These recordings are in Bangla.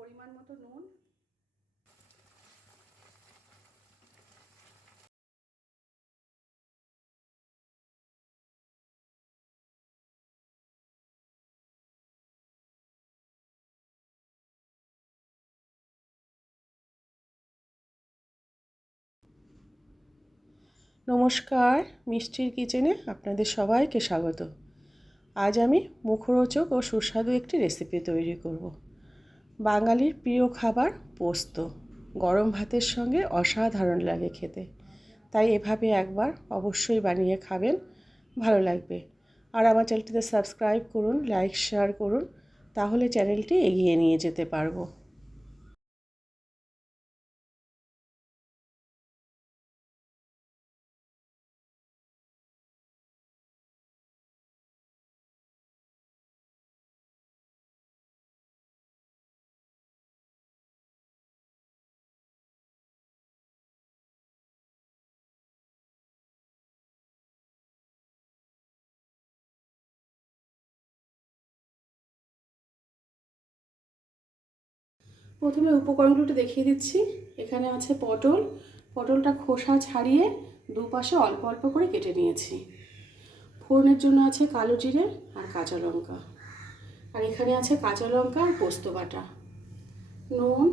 পরিমাণ মতো নুন, নমস্কার, মিষ্টির কিচেনে আপনাদের সবাইকে স্বাগত। আজ আমি মুখরোচক ও সুস্বাদু একটি রেসিপি তৈরি করব। বাঙালির প্রিয় খাবার পোস্ত গরম ভাতের সঙ্গে অসাধারণ লাগে খেতে, তাই এভাবে একবার অবশ্যই বানিয়ে খাবেন, ভালো লাগবে। আর আমার চ্যানেলটিতে সাবস্ক্রাইব করুন, লাইক শেয়ার করুন, তাহলে চ্যানেলটি এগিয়ে নিয়ে যেতে পারবো। প্রথমে উপকরণগুলো দেখিয়ে দিচ্ছি। এখানে আছে পটলটা খোসা ছাড়িয়ে দুপাশে অল্প অল্প করে কেটে নিয়েছি। ফোড়নের জন্য আছে কালো জিরে আর কাঁচা লঙ্কা, আর এখানে আছে কাঁচা লঙ্কা আর পোস্ত বাটা, নুন,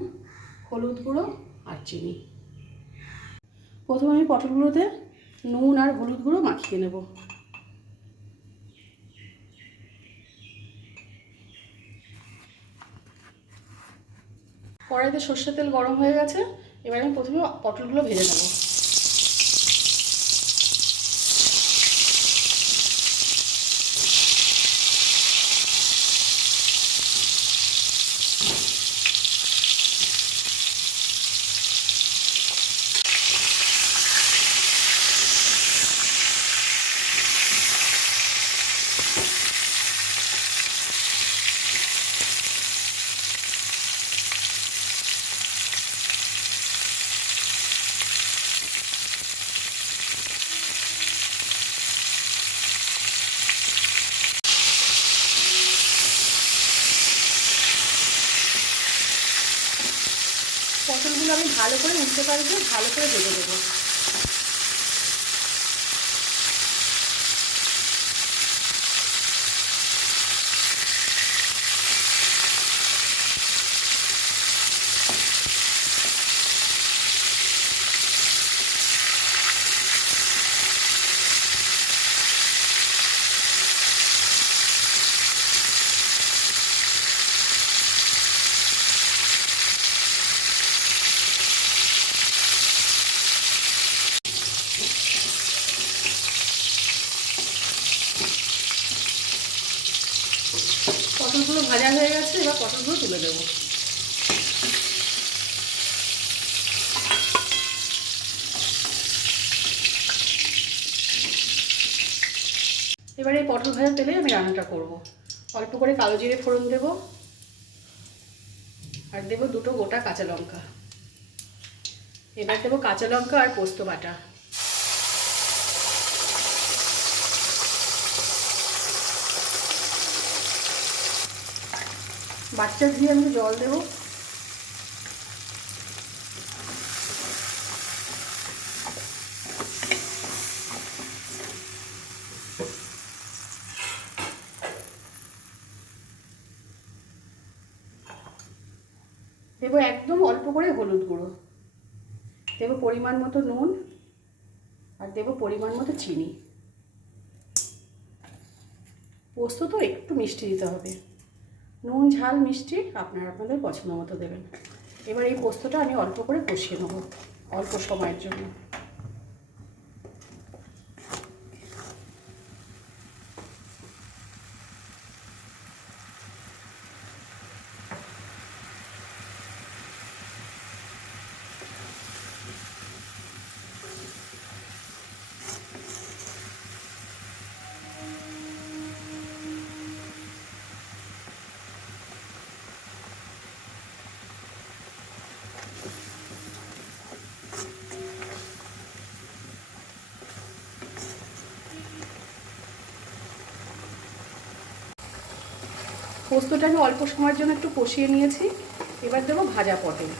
হলুদ গুঁড়ো আর চিনি। প্রথমে আমি পটলগুলোতে নুন আর হলুদ গুঁড়ো মাখিয়ে নেব। কড়াইতে সর্ষের তেল গরম হয়ে গেছে, এবার আমি প্রথমে পটলগুলো ভেজে নেব। পটলগুলো আমি ভালো করে উল্টে পাল্টে ভালো করে ভেজে দেবো। পটলগুলো ভাজা হয়ে গেছে, এবার পটলগুলো তুলে দেবো। এবার এই পটল ভাজার তেলে আমি রান্নাটা করব। অল্প করে কালো জিরে ফোড়ন দেব, আর দেবো দুটো গোটা কাঁচা লঙ্কা। এবার দেবো কাঁচা লঙ্কা আর পোস্ত বাটা। বাচ্চা দিয়ে আমি জল দেবো। দেবো একদম অল্প করে হলুদ গুঁড়ো, দেবো পরিমাণ মতো নুন, আর দেবো পরিমাণ মতো চিনি। পোস্ত তো একটু মিষ্টি দিতে হবে, নুন ঝাল মিষ্টি আপনারা আপনাদের পছন্দ মতো দেবেন। এবার এই পোস্তটা আমি অল্প করে কষিয়ে নেবো অল্প সময়ের জন্য। পোস্তটা আমি অল্প সময়ের জন্য একটু কষিয়ে নিয়েছি, এবার দেবো ভাজা পটল।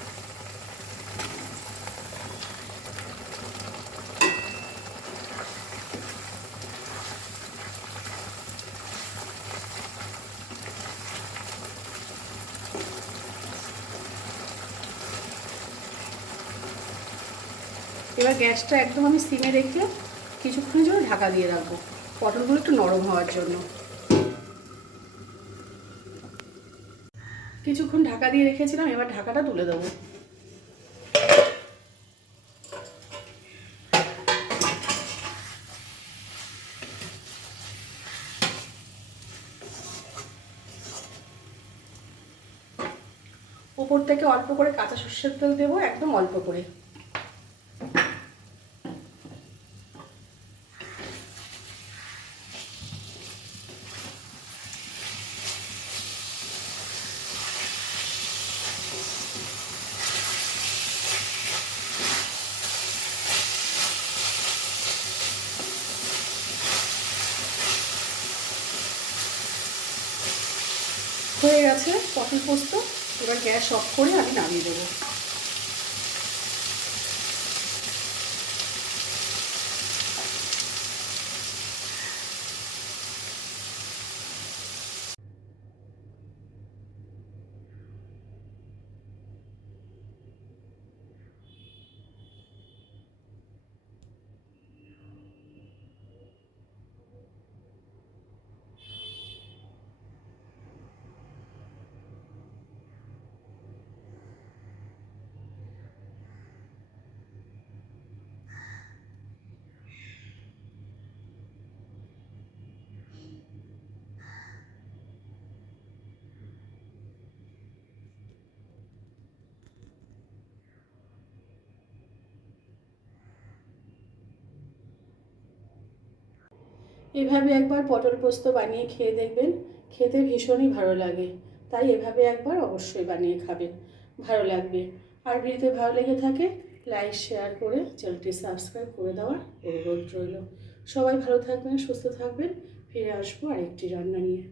এবার গ্যাসটা একদম আমি সিমে রেখে কিছুক্ষণের জন্য ঢাকা দিয়ে রাখবো, পটলগুলো একটু নরম হওয়ার জন্য। কিছুক্ষণ ঢাকা দিয়ে রেখেছিলাম, এবার ঢাকাটা তুলে দেবো। উপর থেকে অল্প করে কাঁচা সর্ষের তেল দেবো, একদম অল্প করে। হয়ে গেছে পটল পোস্ত। এবার গ্যাস অফ করে আমি নামিয়ে দেবো। এভাবে একবার পটল পোস্ত বানিয়ে খেয়ে দেখবেন, খেতে ভীষণই ভালো লাগে। তাই এভাবে একবার অবশ্যই বানিয়ে খাবেন, ভালো লাগবে। আর ভিডিওতে ভালো লেগে থাকে লাইক শেয়ার করে চ্যানেলটি সাবস্ক্রাইব করে দেওয়ার অনুরোধ রইল। সবাই ভালো থাকবেন, সুস্থ থাকবেন। ফিরে আসবো আরেকটি রান্না নিয়ে।